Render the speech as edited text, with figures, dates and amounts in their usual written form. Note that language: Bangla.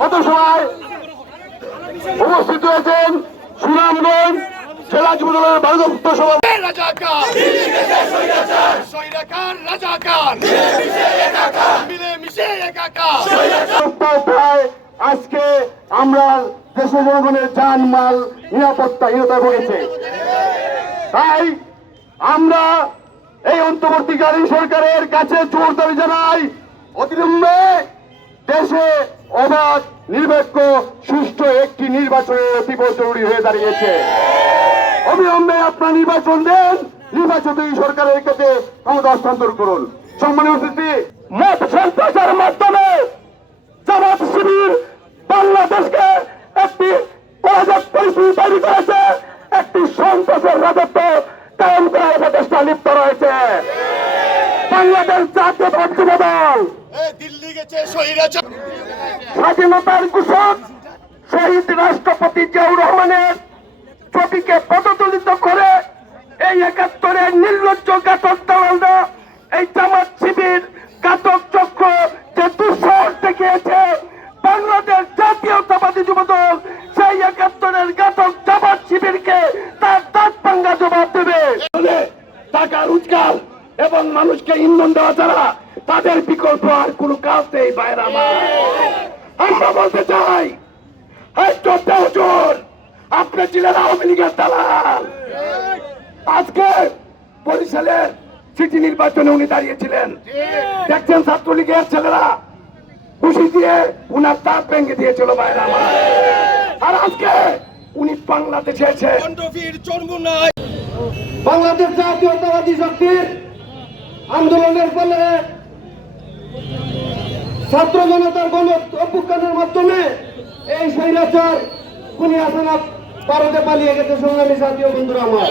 গত সময় উপস্থিত হয়েছেন সুনামগঞ্জ জেলা যুবদলের ভারপ্রাপ্ত সভাপতি আজকে আমরা দেশের জনগণের জানমাল নিরাপত্তাহীনতায় ভুগেছে। তাই আমরা এই অন্তর্বর্তীকালীন সরকারের কাছে জোর দাবি জানাই, অবিলম্বে দেশে অবাধ নিরপেক্ষ সুষ্ঠু একটি নির্বাচনের অতীব জরুরি হয়ে দাঁড়িয়েছে। অবিলম্বে আপনার নির্বাচন দেন, নির্বাচিত এই সরকারের কাছে ক্ষমতা হস্তান্তর করুন। সম্মানীয় অতিথি, মত সন্ত্রাসের মাধ্যমে জামাত শিবির বাংলাদেশকে একটি অরাজক পরিস্থিতি তৈরি করেছে, একটি সন্ত্রাসের রাজত্ব কায়েম করার প্রচেষ্টা লিপ্ত রয়েছে। বাংলাদেশ জাতীয়তাবাদী দল দিল্লি গেছে শহীদ স্বাধীনতার ঘোষক শহীদ রাষ্ট্রপতি জিয়াউর রহমানের ছবিকে পদদলিত করে এই ৭১-এর নির্লজ্জ ঘাতক দালালরা, এই জামাত শিবির ঘাতক চক্র যে দুঃসাহস দেখিয়েছে, বাংলাদেশ জাতীয়তাবাদী যুবদল সেই ৭১-এর ঘাতক জামাত শিবিরকে তার দাঁত ভাঙ্গা জবাব দেবে। টাকা রোজগার এবং মানুষকে ইন্ধন দেওয়া ছাড়া তাদের বিকল্প আর কোন কাজ নেই। বাইরে আমরা বলতে চাই, আপনি ছিলেন আওয়ামী লীগের দালাল। আজকে বরিশালের সিটি নির্বাচনে উনি দাঁড়িয়েছিলেন, দেখছেন ছাত্রলীগের ছেলেরা খুশি দিয়ে উনার দাঁত ভেঙে দিয়েছিল। বাইরে আর আজকে উনি বাংলাদেশে এসে বাংলাদেশ জাতীয়তাবাদী শক্তির আন্দোলনের ফলে ছাত্র জনতার গণ অভ্যুত্থানের মাধ্যমে এই স্বৈরাচার খুনি হাসিনা ভারতে পালিয়ে গেছে। সংগ্রামী জাতীয় বন্ধুরা আমার,